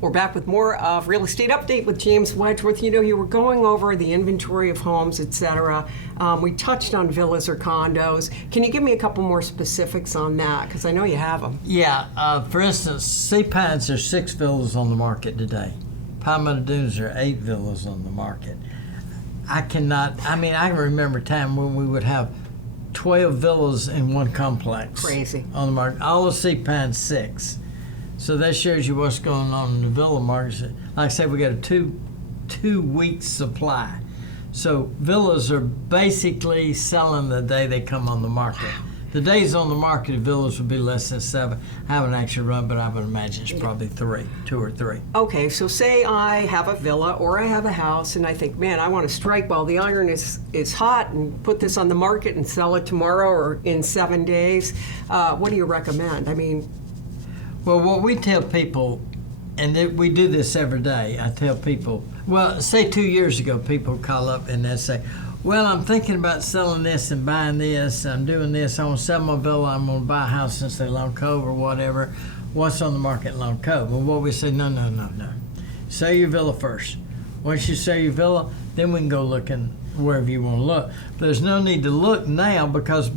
We're back with more of Real Estate Update with James Wedgeworth. You know, you were going over the inventory of homes, etc. We touched on villas or condos. Can you give me a couple more specifics on that? Because I know you have them. Yeah. For instance, Sea Pines, there's 6 villas on the market today. Palmetto Dunes, there are 8 villas on the market. I can remember a time when we would have 12 villas in one complex. Crazy. On the market. All of Sea Pines, 6. So that shows you what's going on in the villa market. Like I said, we got a two week supply. So villas are basically selling the day they come on the market. Wow. The days on the market of villas would be less than 7. I haven't actually run, but I would imagine it's probably 2 or 3. Okay, so say I have a villa or I have a house and I think, man, I want to strike while the iron is hot and put this on the market and sell it tomorrow or in 7 days. What do you recommend? I mean, well, what we tell people, and we do this every day, I tell people, well, say 2 years ago, people call up and they say, well, I'm thinking about selling this and buying this, I'm doing this, I want to sell my villa, I'm going to buy a house in, say, Long Cove or whatever. What's on the market in Long Cove? Well, what we say, no. Sell your villa first. Once you sell your villa, then we can go looking wherever you want to look. But there's no need to look now because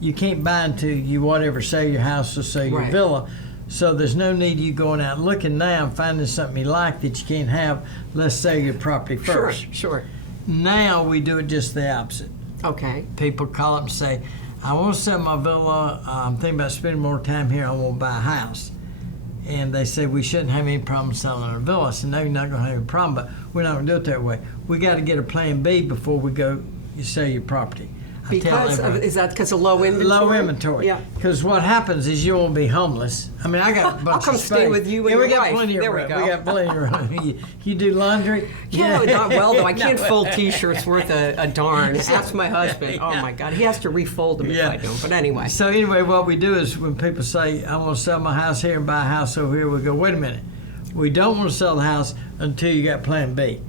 you can't buy until you whatever sell your house or sell your villa. So there's no need you going out looking now and finding something you like that you can't have. Let's sell your property first. Sure. Now we do it just the opposite. Okay. People call up and say, I want to sell my villa. I'm thinking about spending more time here. I want to buy a house. And they say, we shouldn't have any problem selling our villa. I said, no, you're not going to have any problem, but we're not going to do it that way. We got to get a plan B before we go sell your property. Is that because of low inventory? Low inventory. Yeah. Because what happens is you won't be homeless. I mean, I got a bunch I'll come of stay space. with you and we your got wife. plenty of There room. we go. We got plenty of room. You do laundry? Yeah, not well though. I can't fold T-shirts worth a darn. Ask my husband. Oh my God, he has to refold them if I don't. But anyway. So anyway, what we do is when people say, I want to sell my house here and buy a house over here, we go, wait a minute. We don't want to sell the house until you got plan B.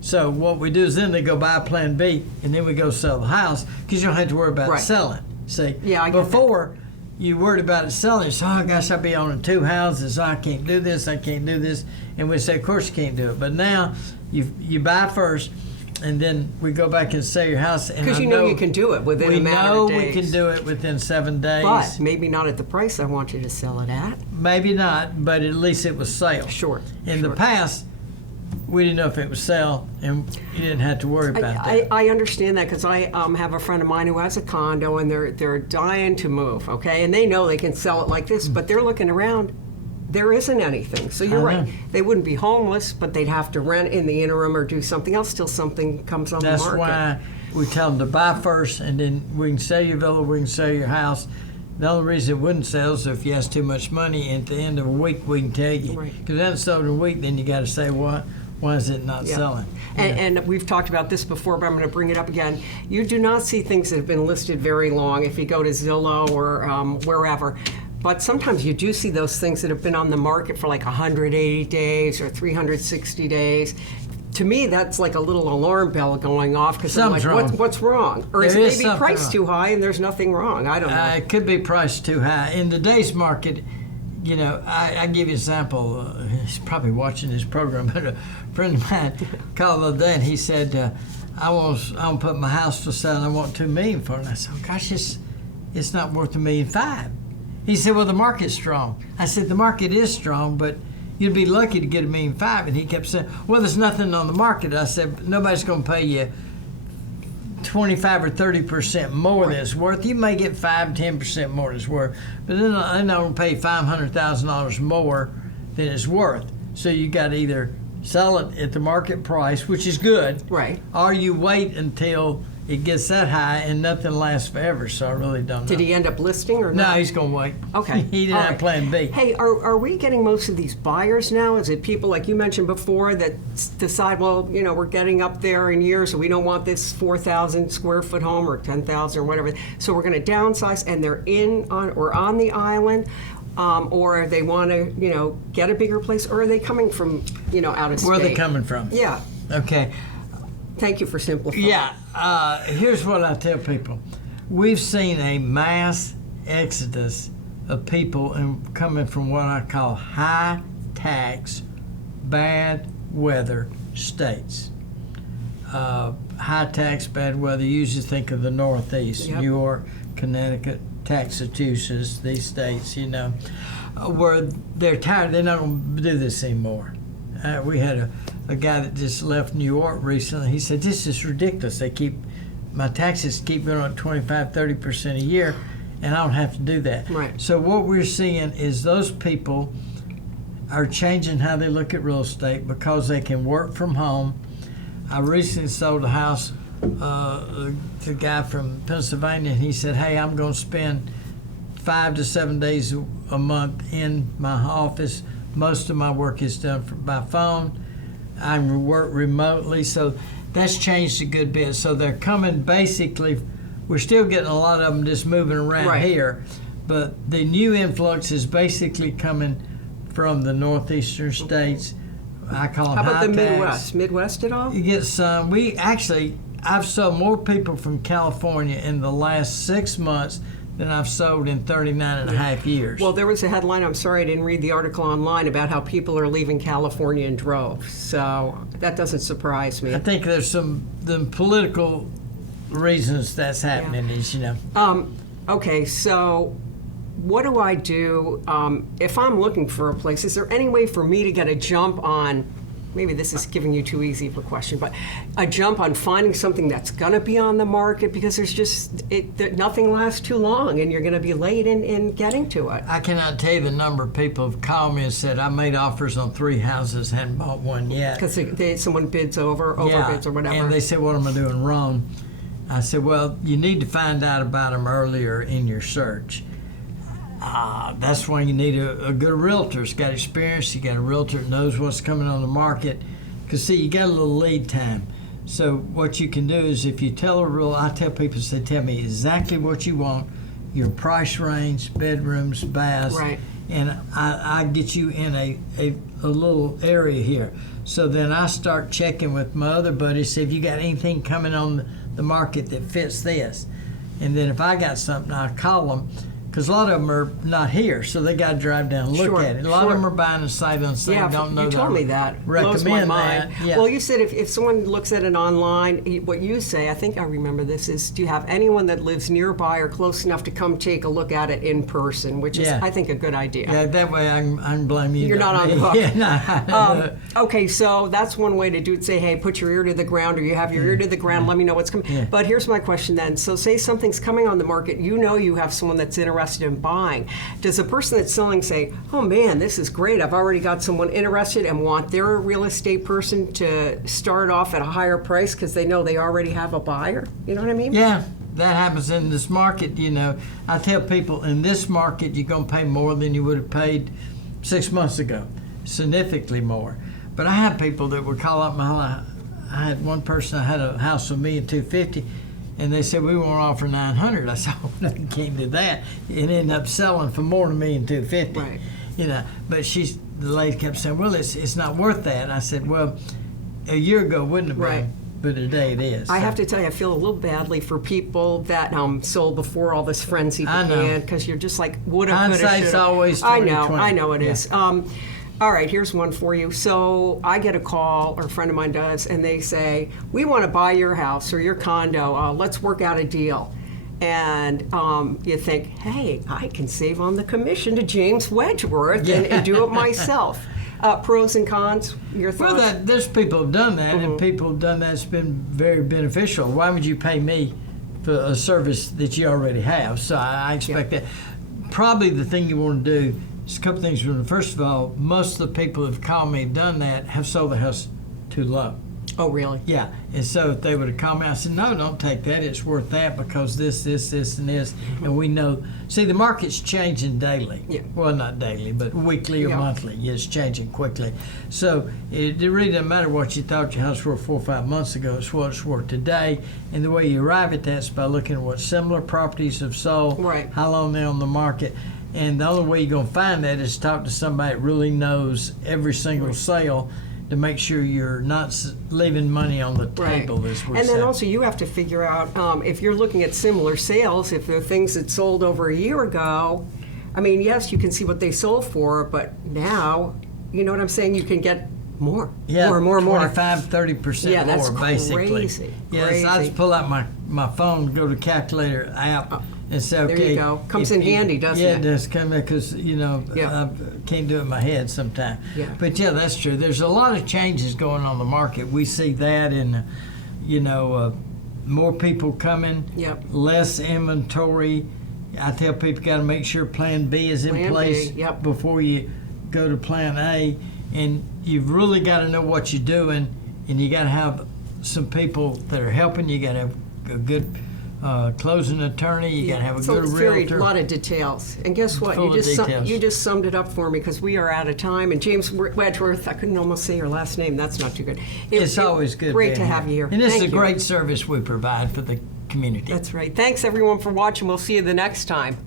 So what we do is then they go buy plan B, and then we go sell the house because you don't have to worry about selling. See, before you worried about it selling, so oh gosh, I'll be owning 2 houses. I can't do this. I can't do this, and we say, of course you can't do it. But now you buy first, and then we go back and sell your house. Because you know you can do it within a matter of days. We know we can do it within 7 days. But maybe not at the price I want you to sell it at. Maybe not, but at least it was sale. Sure. In the past, we didn't know if it was sell, and you didn't have to worry about that. I understand that because I have a friend of mine who has a condo, and they're dying to move, okay? And they know they can sell it like this, but they're looking around. There isn't anything. So you're right. They wouldn't be homeless, but they'd have to rent in the interim or do something else till something comes on the market. That's why we tell them to buy first, and then we can sell your villa, we can sell your house. The only reason it wouldn't sell is if you ask too much money, and at the end of a week we can tell you. Because then it's sold in a week, then you got to say, what? Why is it not selling? And we've talked about this before, but I'm going to bring it up again. You do not see things that have been listed very long if you go to Zillow or wherever. But sometimes you do see those things that have been on the market for like 180 days or 360 days. To me, that's like a little alarm bell going off because I'm like, what's wrong? Or is it maybe priced too high and there's nothing wrong? I don't know. It could be priced too high. In today's market, you know, I give you an example. He's probably watching this program, but a friend of mine called the other day and he said, I want to put my house for sale and I want $2 million for it. And I said, oh, gosh, it's not worth $1.5 million. He said, well, the market's strong. I said, the market is strong, but you'd be lucky to get $1.5 million. And he kept saying, well, there's nothing on the market. I said, nobody's going to pay you 25 or 30% more than it's worth. You may get 5-10% more than it's worth, but then they're not going to pay $500,000 more than it's worth. So you got to either sell it at the market price, which is good, or you wait until it gets that high and nothing lasts forever. So I really don't know. Did he end up listing or not? No, he's going to wait. Okay. He didn't have plan B. Hey, are we getting most of these buyers now? Is it people like you mentioned before that decide, well, you know, we're getting up there in years, so we don't want this 4,000 square foot home or 10,000 or whatever, so we're going to downsize, and they're on the island, or they want to, you know, get a bigger place, or are they coming from, you know, out of state? Where are they coming from? Yeah. Okay. Thank you for simplifying. Yeah. Here's what I tell people. We've seen a mass exodus of people coming from what I call high tax bad weather states. High tax, bad weather. You usually think of the Northeast, Yep. New York, Connecticut, Massachusetts, these states, where they're tired. They're not going to do this anymore. We had a guy that just left New York recently. He said, this is ridiculous. My taxes keep going up 25, 30% a year, and I don't have to do that. Right. So what we're seeing is those people are changing how they look at real estate because they can work from home. I recently sold a house to a guy from Pennsylvania, and he said, hey, I'm going to spend 5 to 7 days a month in my office. Most of my work is done by phone. I work remotely, so that's changed a good bit. So they're coming basically, we're still getting a lot of them just moving around Right. here, but the new influx is basically coming from the northeastern states. I call them How about high the tax. Midwest? Midwest at all? You get some. I've sold more people from California in the last 6 months than I've sold in 39 and a half years. Well, there was a headline, I'm sorry I didn't read the article online, about how people are leaving California in droves. So that doesn't surprise me. I think there's the political reasons that's happening is, Okay, so what do I do if I'm looking for a place? Is there any way for me to get a jump on, maybe this is giving you too easy of a question, but a jump on finding something that's going to be on the market? Because there's just, nothing lasts too long and you're going to be late in getting to it. I cannot tell you the number of people have called me and said, I made offers on 3 houses, hadn't bought one yet. Because someone bids overbids or whatever. And they said, what am I doing wrong? I said, well, you need to find out about them earlier in your search. That's why you need a good realtor. It's got experience. You got a realtor that knows what's coming on the market. Because, see, you got a little lead time. So what you can do is if you tell I tell people, tell me exactly what you want, your price range, bedrooms, baths. Right. And I get you in a little area here. So then I start checking with my other buddies, see if you got anything coming on the market that fits this. And then if I got something, I call them. Because a lot of them are not here, so they got to drive down and look at it. A lot of them are buying a sight unseen, don't know you told me that. Blows my recommend mind. that. Yeah. Well, you said if someone looks at it online, what you say, I think I remember this, is do you have anyone that lives nearby or close enough to come take a look at it in person, which is, I think, a good idea. Yeah, that way I can blame you. You're not on the hook. Yeah, Okay, so that's one way to do it. Say, hey, put your ear to the ground, or you have your ear to the ground, let me know what's coming. Yeah. But here's my question then. So say something's coming on the market, you have someone that's interested in buying. Does the person that's selling say, oh man, this is great, I've already got someone interested, and want their real estate person to start off at a higher price because they know they already have a buyer? You know what I mean? Yeah, that happens in this market. I tell people in this market you're going to pay more than you would have paid 6 months ago, significantly more. But I have people that would call up I had one person, I had a house with me at $250, and they said, we want to offer $900. I said, oh, no, you can't do that. It ended up selling for more than $1,250,000. Right. But the lady kept saying, well, it's not worth that. I said, well, a year ago it wouldn't have been. Right. But today it is. I have to tell you, I feel a little badly for people that sold before all this frenzy I know. began, because you're just like, woulda, coulda, Hindsight's shoulda. always I 20/20. know it Yeah. is. All right, here's one for you. So I get a call, or a friend of mine does, and they say, we want to buy your house or your condo. Let's work out a deal. And you think, hey, I can save on the commission to James Wedgeworth and do it myself. Pros and cons, your thoughts? Well, there's people who've done that, and people who've done that's been very beneficial. Why would you pay me for a service that you already have? So I expect that. Probably the thing you want to do is a couple things. First of all, most of the people who've called me and done that have sold the house too low. Oh, really? Yeah, and so if they would have called me, I said, no, don't take that. It's worth that because this, and this. And we know, see, the market's changing daily. Yeah. Well, not daily, but weekly or Yeah. monthly. It's changing quickly. So it really doesn't matter what you thought your house was 4 or 5 months ago. It's what it's worth today. And the way you arrive at that is by looking at what similar properties have sold, Right. how long they're on the market. And the only way you're going to find that is talk to somebody that really knows every single sale, to make sure you're not leaving money on the table. As we And said. then also you have to figure out if you're looking at similar sales, if they're things that sold over a year ago, I mean, yes, you can see what they sold for, but now, you know what I'm saying, you can get More. Yeah, More. 25-30% Yeah, that's more, basically. crazy. Yes, I just pull out my phone, go to calculator app, and say, okay. There you go. Comes in handy, doesn't yeah, it? it does come in because, Yeah. I can't do it in my head sometimes. Yeah. But yeah, that's true. There's a lot of changes going on in the market. We see that in, more people coming, Yep. less inventory. I tell people got to make sure Plan B is in Plan B, place yep. before you go to Plan A. And you've really got to know what you're doing, and you got to have some people that are helping. You got to have a good closing attorney. You got to have a good realtor. A lot of details. And guess what? Full of details. You just summed it up for me because we are out of time. And James Wedgeworth, I couldn't almost say your last name. That's not too good. It's always good. Great to being have you here. And this is Thank a you. great service we provide for the community. That's right. Thanks everyone for watching. We'll see you the next time.